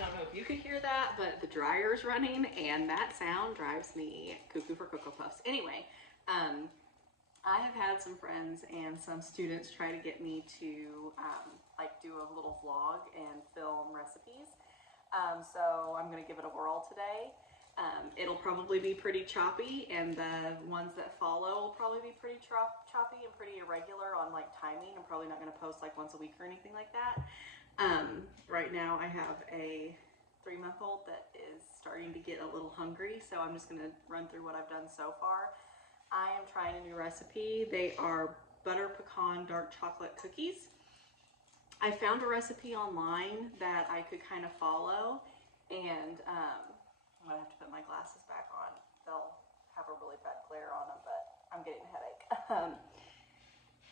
I don't know if you could hear that, but the dryer's running and that sound drives me cuckoo for Cocoa Puffs. Anyway, I have had some friends and some students try to get me to like do a little vlog and film recipes. So I'm gonna give it a whirl today. It'll probably be pretty choppy, and the ones that follow will probably be pretty choppy and pretty irregular on like timing. I'm probably not gonna post like once a week or anything like that. Right now I have a 3-month-old that is starting to get a little hungry, so I'm just gonna run through what I've done so far. I am trying a new recipe. They are butter pecan dark chocolate cookies. I found a recipe online that I could kind of follow, and I'm gonna have to put my glasses back on. They'll have a really bad glare on them, but I'm getting a headache.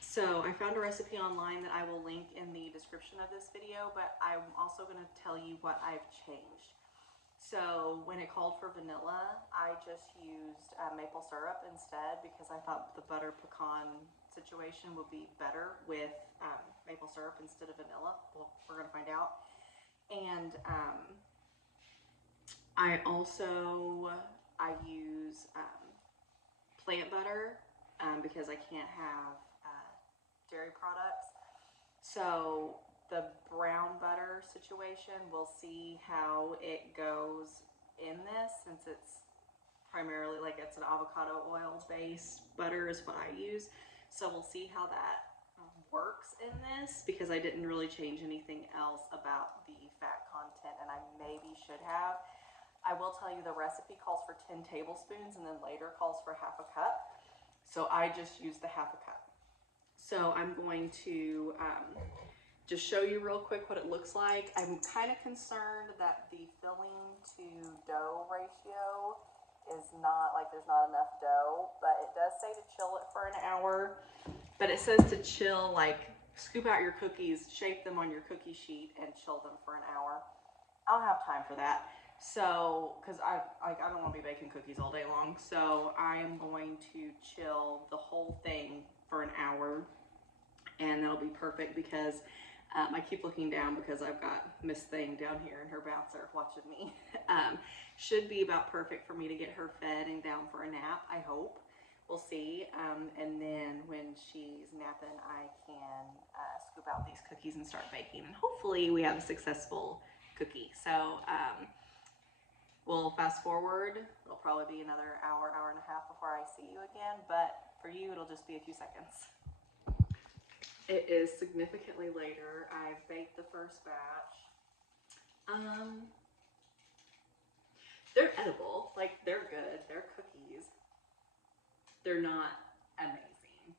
So I found a recipe online that I will link in the description of this video, but I'm also going to tell you what I've changed. So when it called for vanilla, I just used maple syrup instead, because I thought the butter pecan situation would be better with maple syrup instead of vanilla. Well, we're going to find out. And I use plant butter because I can't have dairy products. So the brown butter situation, we'll see how it goes in this, since it's primarily, like it's an avocado oil based butter is what I use. So we'll see how that works in this, because I didn't really change anything else about the fat content, and I maybe should have. I will tell you the recipe calls for 10 tablespoons and then later calls for half a cup. So I just used the half a cup. So I'm going to just show you real quick what it looks like. I'm kind of concerned that the filling to dough ratio is not, like there's not enough dough, but it does say to chill it for an hour. But it says to chill, like scoop out your cookies, shape them on your cookie sheet, and chill them for an hour. I don't have time for that. So, because I don't want to be baking cookies all day long. So I am going to chill the whole thing for an hour, and that'll be perfect, because I keep looking down because I've got Miss Thing down here and her bouncer watching me. Should be about perfect for me to get her fed and down for a nap, I hope. We'll see. And then when she's napping, I can scoop out these cookies and start baking. And hopefully we have a successful cookie. So we'll fast forward. It'll probably be another hour, hour and a half before I see you again. But for you, it'll just be a few seconds. It is significantly later. I've baked the first batch. They're edible. Like, they're good. They're cookies. They're not amazing.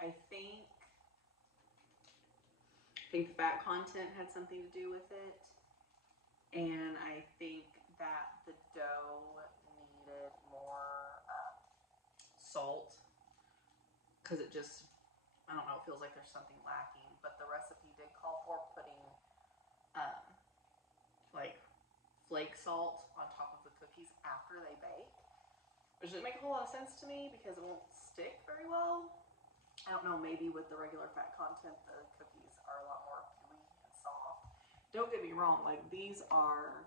I think the fat content had something to do with it. And I think that the dough needed more salt, because it just, I don't know, it feels like there's something lacking. But the recipe did call for putting like flake salt on top of the cookies after they bake, which doesn't make a whole lot of sense to me because it won't stick very well. I don't know, maybe with the regular fat content, the cookies are a lot more gooey and soft. Don't get me wrong, like these are,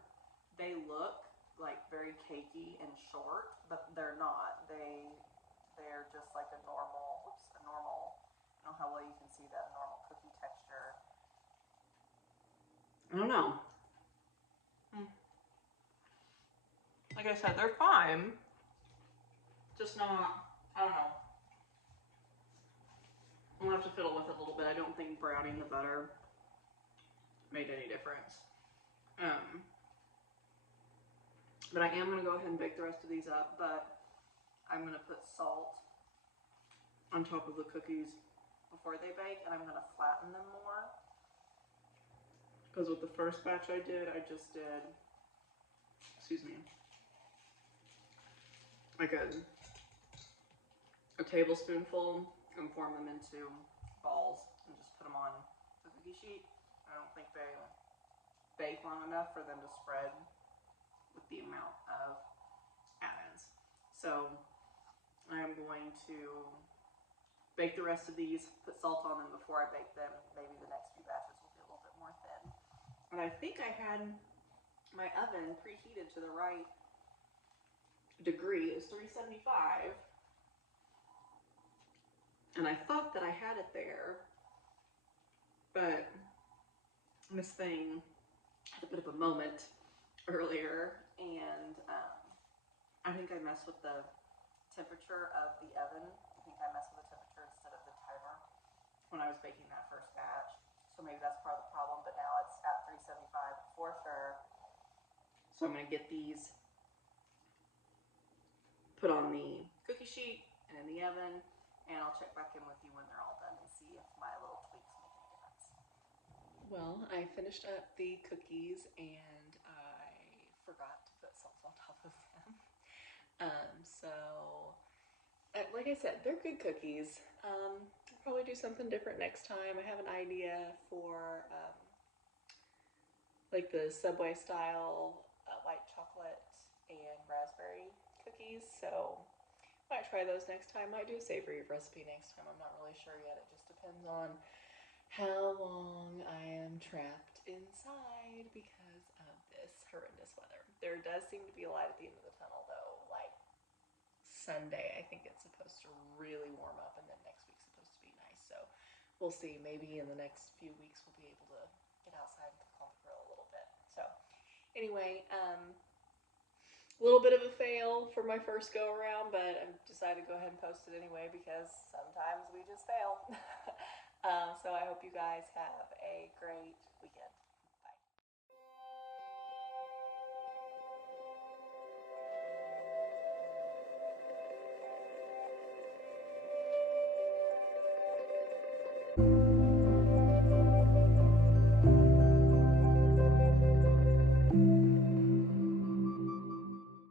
they look like very cakey and short, but they're not. They're just like a normal, I don't know how well you can see that, normal cookie texture. I don't know. Like I said, they're fine. Just not, I don't know. I'll have to fiddle with it a little bit. I don't think browning the butter made any difference. But I am going to go ahead and bake the rest of these up, but I'm going to put salt on top of the cookies before they bake, and I'm going to flatten them more. Because with the first batch I did, I just did, excuse me, like a tablespoonful and form them into balls and just put them on the cookie sheet. I don't think they bake long enough for them to spread with the amount of add-ins. So I'm going to bake the rest of these, put salt on them before I bake them. Maybe the next few batches will be a little bit more thin. And I think I had my oven preheated to the right degree. It's 375. And I thought that I had it there, but Miss Thing had a bit of a moment earlier, and I think I messed with the temperature of the oven. I think I messed with the temperature instead of the timer when I was baking that first batch. So maybe that's part of the problem, but now it's at 375 for sure. So I'm gonna get these put on the cookie sheet and in the oven, and I'll check back in with you when they're all done and see if my little tweaks make any difference. Well, I finished up the cookies and I forgot to put salt on top of them. Like I said, they're good cookies. I'll probably do something different next time. I have an idea for like the Subway style white chocolate and raspberry cookies. So might try those next time. Might do a savory recipe next time. I'm not really sure yet. It just depends on how long I am trapped inside because of this horrendous weather. There does seem to be a light at the end of the tunnel though. Like Sunday, I think it's supposed to really warm up, and then next week's supposed to be nice. So we'll see. Maybe in the next few weeks we'll be able to get outside and cook on the grill a little bit. So anyway, A little bit of a fail for my first go around, but I decided to go ahead and post it anyway because sometimes we just fail. So I hope you guys have a great weekend.